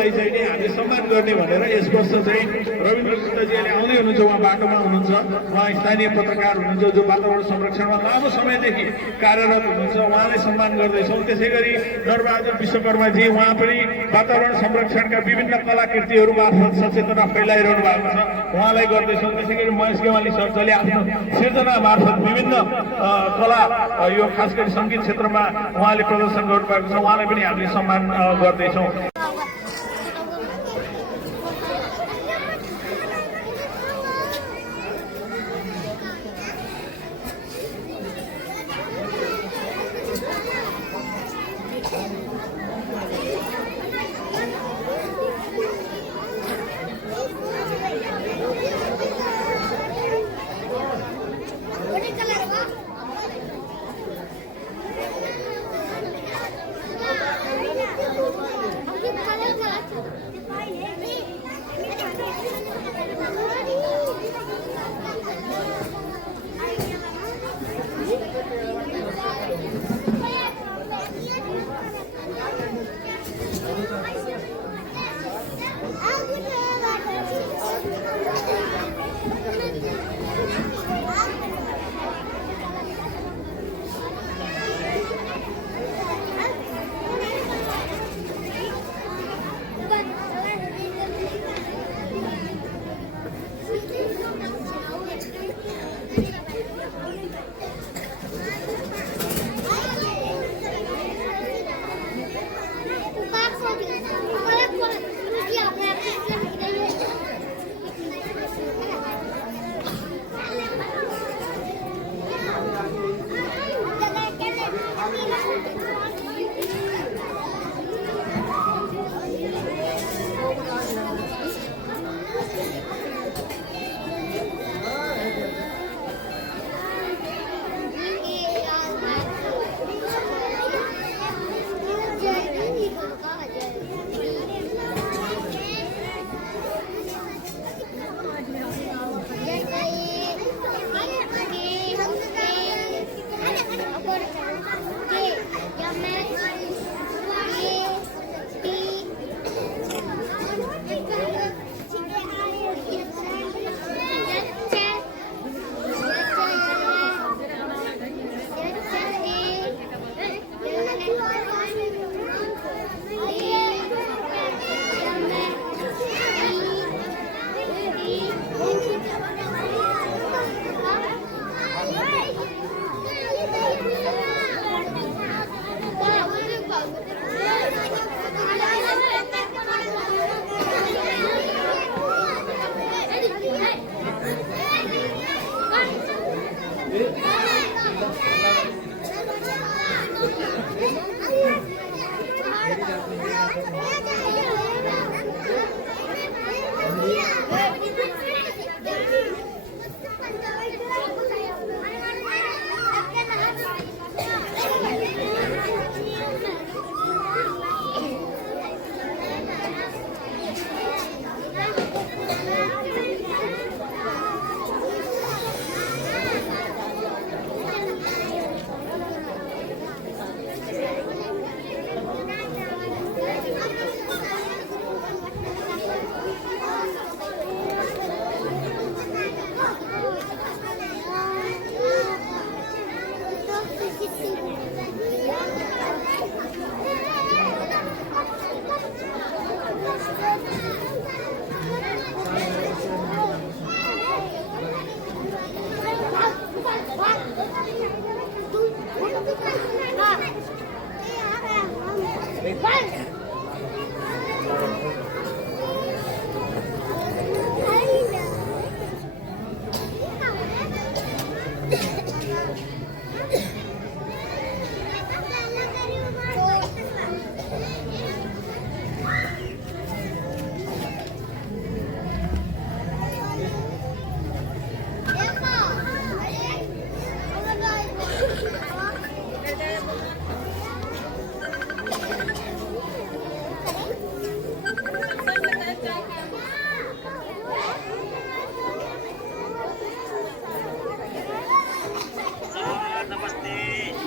नेतृत्वलाई चाहिँ नि हामी सम्मान गर्ने भनेर यस वर्ष चाहिँ रविन्द्र गुप्ताजीले आउँदै हुनुहुन्छ। उहाँ बाटोमा हुनुहुन्छ। उहाँ स्थानीय पत्रकार हुनुहुन्छ जो वातावरण संरक्षणमा लामो समयदेखि कार्यरत हुनुहुन्छ। उहाँलाई सम्मान गर्दैछौँ। त्यसै गरी नरबहादुर विश्वकर्माजी उहाँ पनि वातावरण संरक्षणका विभिन्न कलाकृतिहरू मार्फत सचेतना फैलाइरहनु भएको छ। उहाँलाई गर्दैछौँ। त्यसै गरी महेश गेवाली सरले आफ्नो सिर्जना मार्फत विभिन्न कला यो खास गरी सङ्गीत क्षेत्रमा उहाँले प्रदर्शन गर्नुभएको छ। उहाँलाई पनि हामीले सम्मान गर्दैछौँ।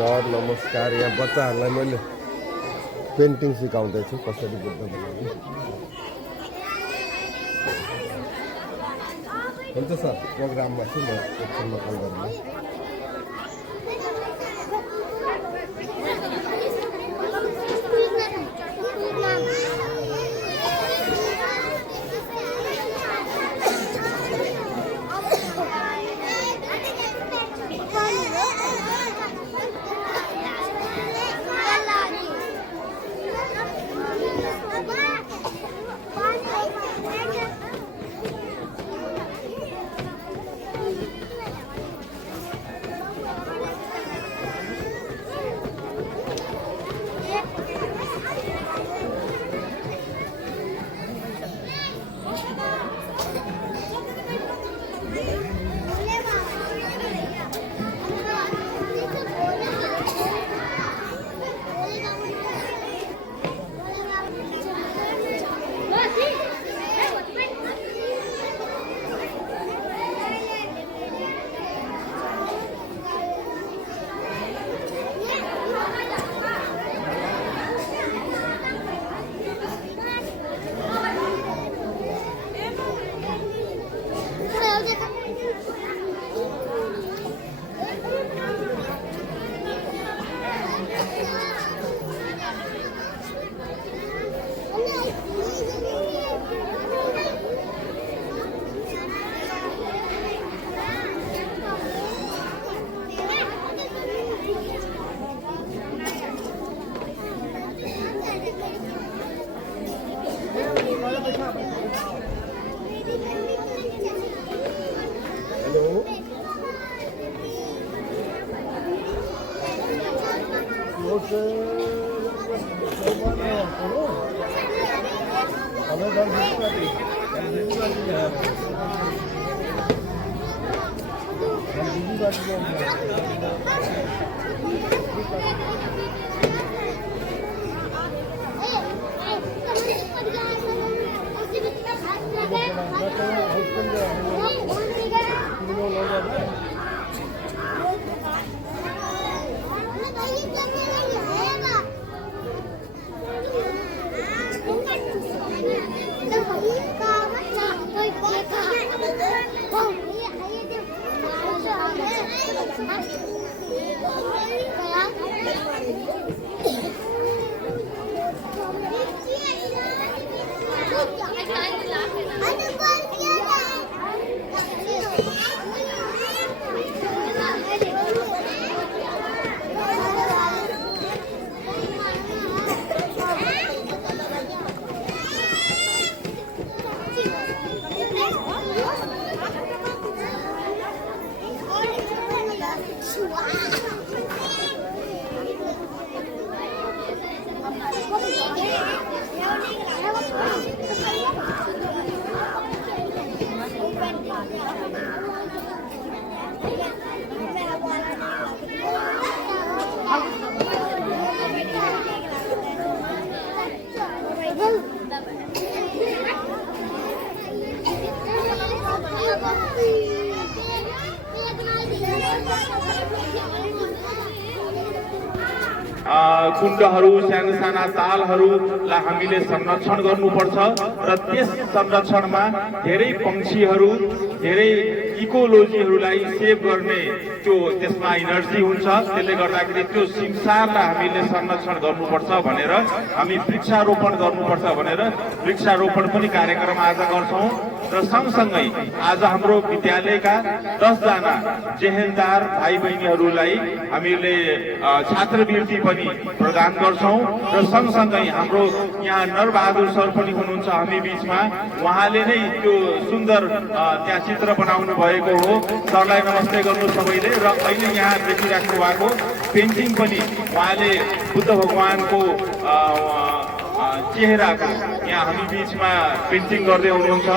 सर नमस्कार। यहाँ बच्चाहरूलाई मैले पेन्टिङ सिकाउँदैछु कसरी बुझ्न हुन्छ सर, प्रोग्राममा छु म, एकछिनमा कल गर्नु। कुण्डहरू साना साना तालहरूलाई हामीले संरक्षण गर्नुपर्छ र त्यस संरक्षणमा धेरै पंक्षीहरू धेरै इकोलोजीहरूलाई सेभ गर्ने त्यो त्यसमा इनर्जी हुन्छ। त्यसले गर्दाखेरि त्यो संसारलाई हामीले संरक्षण गर्नुपर्छ भनेर हामी वृक्षारोपण गर्नुपर्छ भनेर वृक्षारोपण पनि कार्यक्रम आज गर्छौं र सँगसँगै आज हाम्रो विद्यालयका 10 जना जेहेन्दार भाइ बहिनीहरूलाई हामीले छात्रवृत्ति पनि प्रदान गर्छौं र सँगसँगै हाम्रो यहाँ नरबहादुर सर पनि हुनुहुन्छ हामी बीचमा। उहाँले नै त्यो सुन्दर त्यहाँ चित्र बनाउनु भएको हो। सरलाई नमस्ते गर्नु सबैले। र अहिले यहाँ देखिराख्नु भएको पेन्टिङ पनि उहाँले बुद्ध भगवानको चेहराको यहाँ हामी बीचमा पेन्टिङ गर्दै हुनुहुन्छ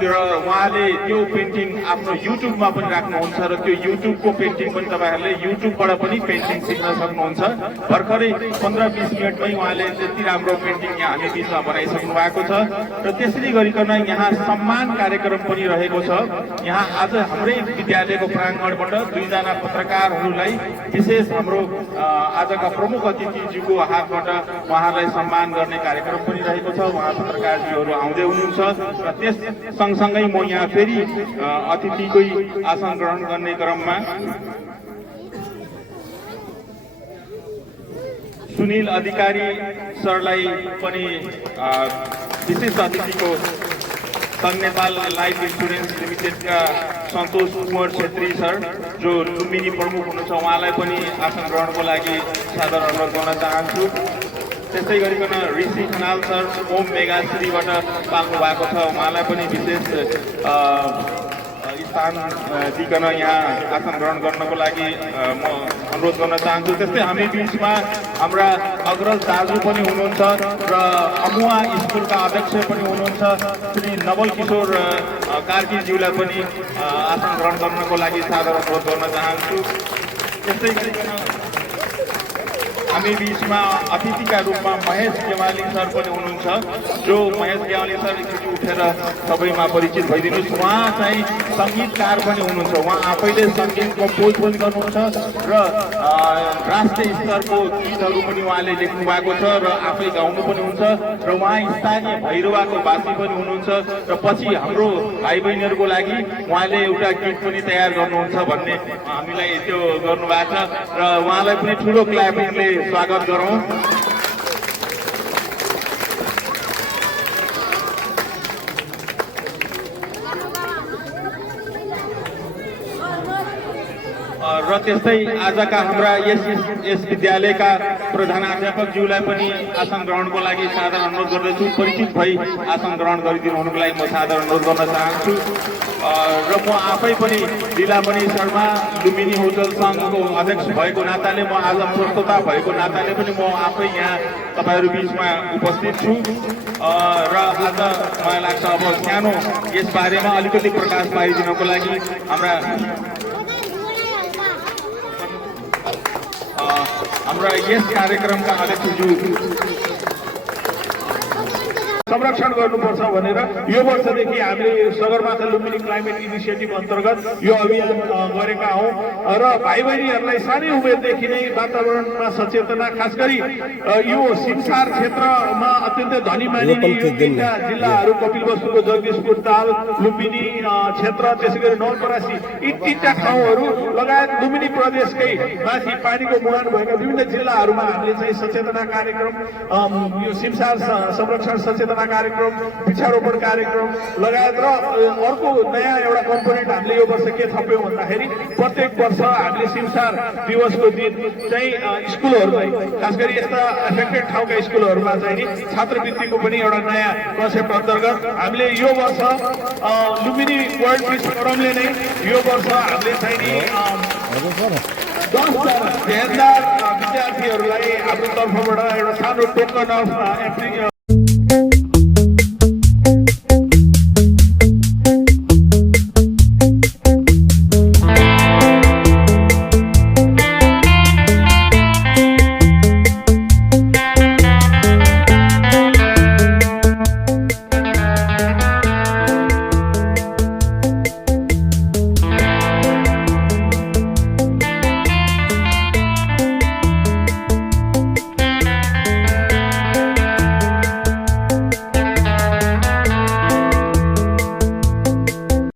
र उहाँले त्यो पेन्टिङ आफ्नो युट्युबमा पनि राख्नुहुन्छ र त्यो युट्युबको पेन्टिङ पनि तपाईहरुले युट्युबबाट पनि पेन्टिङ सिक्न सक्नुहुन्छ। भर्खरै 15-20 मिनेटमै उहाँले त्यति राम्रो पेन्टिङ यहाँ हामी बीचमा बनाइसक्नु भएको छ र त्यसरी गरिकन यहाँ सम्मान कार्यक्रम पनि रहेको छ। यहाँ आज हाम्रै विद्यालयको प्राङ्गणबाट 2 जना पत्रकारहरूलाई विशेष हाम्रो आजका प्रमुख अतिथिज्यूको हातबाट उहाँलाई सम्मान गर्ने कार्यक्रम पनि रहेको छ। उहाँ पत्रकारजीहरू आउँदै हुनुहुन्छ र त्यस सँगसँगै म यहाँ फेरि अतिथिकै आसन ग्रहण गर्ने क्रममा सुनिल अधिकारी सरलाई पनि विशेष अतिथिको सन नेपाल लाइफ इन्सुरेन्स लिमिटेडका सन्तोष कुमार छेत्री सर जो लुम्बिनी प्रमुख हुनुहुन्छ उहाँलाई पनि आसन ग्रहणको लागि सादर अनुरोध गर्न चाहन्छु। त्यस्तै गरिकन ऋषि खनाल सर ओम मेगाश्रीबाट पाल्नु भएको छ, उहाँलाई पनि विशेष स्थान दिइकन यहाँ आसन ग्रहण गर्नको लागि म अनुरोध गर्न चाहन्छु। त्यस्तै हामी बिचमा हाम्रा अग्रज दाजु पनि हुनुहुन्छ र अमुवा स्कुलका अध्यक्ष पनि हुनुहुन्छ श्री नवल किशोर कार्कीज्यूलाई पनि आसन ग्रहण गर्नको लागि सादर अनुरोध गर्न चाहन्छु। त्यस्तै गरिकन हामी बिचमा अतिथिका रूपमा महेश गेवाली सर पनि हुनुहुन्छ जो महेश गेवाली सर एकचोटि उठेर सबैमा परिचित भइदिनुहोस्। उहाँ चाहिँ सङ्गीतकार पनि हुनुहुन्छ, उहाँ आफैले सङ्गीत कम्पोज पनि गर्नुहुन्छ र राष्ट्रिय स्तरको गीतहरू पनि उहाँले लेख्नु भएको छ र आफै गाउनु पनि हुन्छ र उहाँ स्थानीय भैरवाको वासी पनि हुनुहुन्छ र पछि हाम्रो भाइ बहिनीहरूको लागि उहाँले एउटा गीत पनि तयार गर्नुहुन्छ भन्ने हामीलाई त्यो गर्नुभएको छ र उहाँलाई पनि ठुलो क्ल्यापिङले स्वागत गरौँ। र त्यस्तै आजका हाम्रा यस विद्यालयका प्रधानाध्यापकज्यूलाई पनि आसन ग्रहणको लागि सादर अनुरोध गर्दछु। परिचित भई आसन ग्रहण गरिदिनु हुनुको लागि म सादर अनुरोध गर्न चाहन्छु। र म आफै पनि लीलामणि शर्मा लुम्बिनी होटल सङ्घको अध्यक्ष भएको नाताले म आज प्रस्तोता भएको नाताले पनि म आफै यहाँ तपाईँहरू बिचमा उपस्थित छु र आज मलाई लाग्छ अब सानो यस बारेमा अलिकति प्रकाश पारिदिनको लागि हाम्रा यस कार्यक्रमका अध्यक्षज्यू संरक्षण गर्नुपर्छ भनेर यो वर्षदेखि हामीले सगरमाथा लुम्बिनी क्लाइमेट इनिसिएटिभ अन्तर्गत यो अभियान गरेका हौँ र भाइ बहिनीहरूलाई सानै उमेरदेखि नै वातावरणमा सचेतना खास गरी यो सिमसार क्षेत्रमा अत्यन्तै धनी मानिने तिनवटा जिल्लाहरू कपिलवस्तुको जगदीशपुर ताल लुम्बिनी क्षेत्र त्यसै गरी नवलपरासी यी तीनटा ठाउँहरू लगायत लुम्बिनी प्रदेशकै माथि पानीको मुहान भएका विभिन्न जिल्लाहरूमा हामीले चाहिँ सचेतना कार्यक्रम यो सिमसार संरक्षण सचेतना कार्यक्रम वृक्षारोपण कार्यक्रम लगायत र अर्को नयाँ एउटा कम्पोनेन्ट हामीले यो वर्ष के थप्यौँ भन्दाखेरि प्रत्येक वर्ष हामीले सिमसार दिवसको दिन चाहिँ स्कुलहरूलाई खास गरी यस्ता एफेक्टेड ठाउँका स्कुलहरूमा चाहिँ नि छात्रवृत्तिको पनि एउटा नयाँ कन्सेप्ट अन्तर्गत हामीले यो वर्ष लुम्बिनी वर्ल्ड पिस फोरमले नै यो वर्ष हामीले चाहिँ नि 10,000 विद्यार्थीहरूलाई हाम्रो तर्फबाट एउटा सानो टोकन अफ